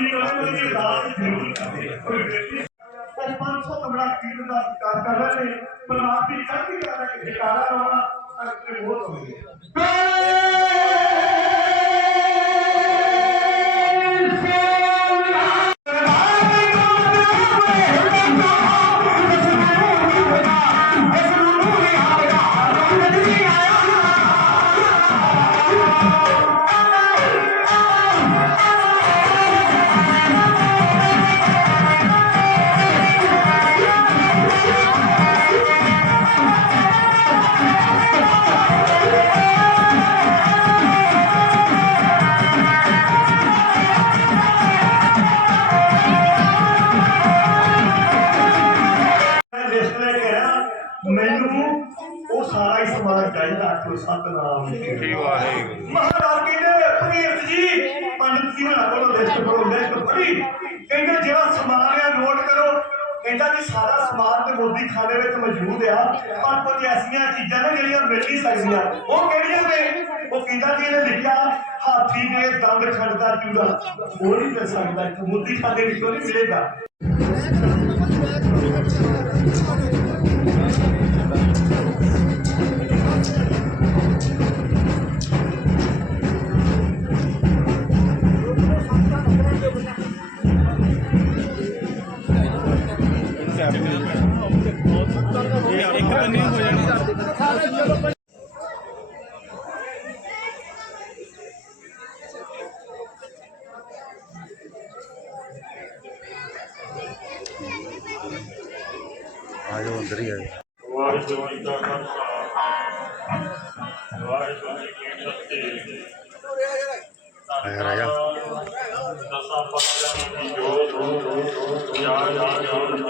ਦੀ ਕੋਈ ਵੀ ਦਾਤ ਜ਼ਰੂਰ ਕਰਦੇ ਕੋਈ ਕਰ ਰਹੇ ਨੇ। ਮੈਨੂੰ ਉਹ ਸਾਰਾ ਹੀ ਸਮਾਨ ਚਾਹੀਦਾ ਆਖੋ ਸਤਨਾਮ ਜੀ ਵਾਹਿਗੁਰੂ ਮਹਾਰਾਜ ਕਹਿੰਦੇ ਭਗੀਰਥ ਜੀ ਪੰਡਤ ਜੀ ਹੋਣਾ ਕੋਲ ਲਿਸਟ ਪੜੋ ਲਿਸਟ ਪੜੀ ਕਹਿੰਦੇ ਜਿਹੜਾ ਸਮਾਨ ਆ ਨੋਟ ਕਰੋ। ਕਹਿੰਦਾ ਜੀ ਸਾਰਾ ਸਮਾਨ ਤੇ ਮੋਦੀ ਖਾਨੇ ਵਿੱਚ ਮੌਜੂਦ ਆ ਪਰ ਕੁਝ ਐਸੀਆਂ ਚੀਜ਼ਾਂ ਨੇ ਜਿਹੜੀਆਂ ਮਿਲ ਨਹੀਂ ਸਕਦੀਆਂ। ਉਹ ਕਿਹੜੀਆਂ ਨੇ? ਉਹ ਕਹਿੰਦਾ ਜੀ ਇਹਨੇ ਲਿਖਿਆ ਹਾਥੀ ਦੇ ਦੰਦ ਖੜਦਾ ਚੂੜਾ। ਉਹ ਨਹੀਂ ਮਿਲ ਸਕਦਾ ਇੱਕ ਮੋਦੀ ਖਾਨੇ ਵਿੱਚੋਂ ਨਹੀਂ ਮਿਲੇਗਾ। ਇੱਕ ਦਿਨ ਨਹੀਂ ਹੋ ਜਾਣੀ ਆਜੋ ਅੰਦਰ ਹੀ ਆਜੋ ਵਾਹਿਗੁਰੂ ਜੀ ਕਾ ਖਾਲਸਾ ਵਾਹਿਗੁਰੂ ਜੀ ਕੀ ਫਤਿਹ ਆਇਆ ਰਾਜਾ ਦਸਾਂ ਪਾਤਸ਼ਾਹਾਂ ਦੀ ਜੋਤ ਜਾ ਜਾ ਜਾ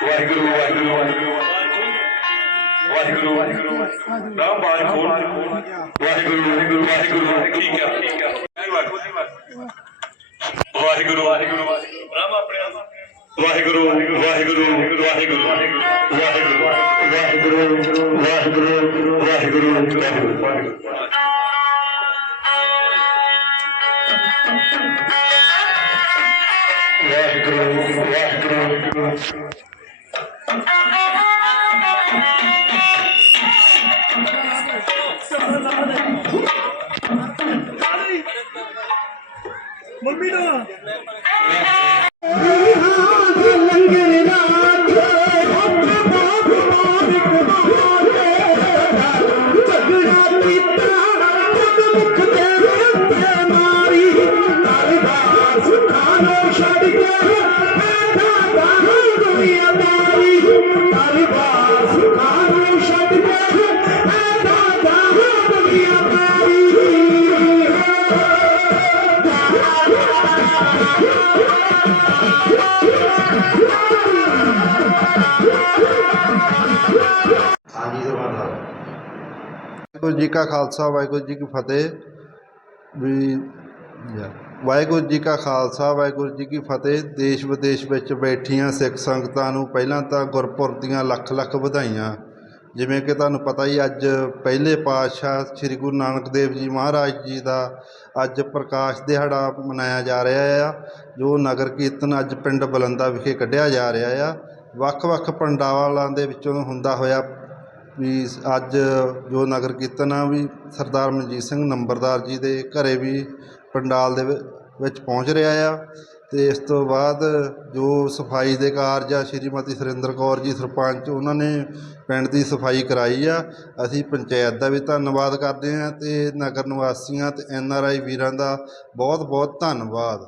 ਵਾਹਿਗੁਰੂ ਵਾਹਿਗੁਰੂ ਵਾਹਿਗੁਰੂ ਵਾਹਿਗੁਰੂ ਨਾ ਬਾਣ ਖੋਲ ਵਾਹਿਗੁਰੂ ਵਾਹਿਗੁਰੂ ਵਾਹਿਗੁਰੂ ਠੀਕ ਆ ਠੀਕ ਆ ਵਾਹਿਗੁਰੂ ਵਾਹਿਗੁਰੂ ਰਾਮ ਆਪਣੇ ਆਪ ਵਾਹਿਗੁਰੂ ਵਾਹਿਗੁਰੂ ਵਾਹਿਗੁਰੂ ਵਾਹਿਗੁਰੂ ਵਾਹਿਗੁਰੂ ਵਾਹਿਗੁਰੂ ਵਾਹਿਗੁਰੂ ਵਾਹਿਗੁਰੂ ਵਾਹਿਗੁਰੂ ਵਾਹਿਗੁਰੂ 그 ਵਾਹਿਗੁਰੂ ਜੀ ਕਾ ਖਾਲਸਾ, ਵਾਹਿਗੁਰੂ ਜੀ ਕੀ ਫਤਿਹ। ਵੀ ਵਾਹਿਗੁਰੂ ਜੀ ਕਾ ਖਾਲਸਾ, ਵਾਹਿਗੁਰੂ ਜੀ ਕੀ ਫਤਿਹ। ਦੇਸ਼ ਵਿਦੇਸ਼ ਵਿੱਚ ਬੈਠੀਆਂ ਸਿੱਖ ਸੰਗਤਾਂ ਨੂੰ ਪਹਿਲਾਂ ਤਾਂ ਗੁਰਪੁਰਬ ਦੀਆਂ ਲੱਖ ਲੱਖ ਵਧਾਈਆਂ। ਜਿਵੇਂ ਕਿ ਤੁਹਾਨੂੰ ਪਤਾ ਹੀ ਅੱਜ ਪਹਿਲੇ ਪਾਤਸ਼ਾਹ ਸ੍ਰੀ ਗੁਰੂ ਨਾਨਕ ਦੇਵ ਜੀ ਮਹਾਰਾਜ ਜੀ ਦਾ ਅੱਜ ਪ੍ਰਕਾਸ਼ ਦਿਹਾੜਾ ਮਨਾਇਆ ਜਾ ਰਿਹਾ ਆ। ਜੋ ਨਗਰ ਕੀਰਤਨ ਅੱਜ ਪਿੰਡ ਬਲੰਦਾ ਵਿਖੇ ਕੱਢਿਆ ਜਾ ਰਿਹਾ ਆ। ਵੱਖ-ਵੱਖ ਪੰਡਾਲਾਂ ਦੇ ਵਿੱਚੋਂ ਹੁੰਦਾ ਹੋਇਆ ਵੀ ਅੱਜ ਜੋ ਨਗਰ ਕੀਰਤਨ ਆ, ਵੀ ਸਰਦਾਰ ਮਨਜੀਤ ਸਿੰਘ ਨੰਬਰਦਾਰ ਜੀ ਦੇ ਘਰੇ ਵੀ ਪੰਡਾਲ ਦੇ ਵਿੱਚ ਪਹੁੰਚ ਰਿਹਾ ਆ। ਅਤੇ ਇਸ ਤੋਂ ਬਾਅਦ ਜੋ ਸਫ਼ਾਈ ਦੇ ਕਾਰਜ ਆ, ਸ਼੍ਰੀਮਤੀ ਸੁਰਿੰਦਰ ਕੌਰ ਜੀ ਸਰਪੰਚ, ਉਹਨਾਂ ਨੇ ਪਿੰਡ ਦੀ ਸਫ਼ਾਈ ਕਰਾਈ ਆ। ਅਸੀਂ ਪੰਚਾਇਤ ਦਾ ਵੀ ਧੰਨਵਾਦ ਕਰਦੇ ਹਾਂ ਅਤੇ ਨਗਰ ਨਿਵਾਸੀਆਂ ਅਤੇ ਐਨ ਆਰ ਆਈ ਵੀਰਾਂ ਦਾ ਬਹੁਤ ਬਹੁਤ ਧੰਨਵਾਦ।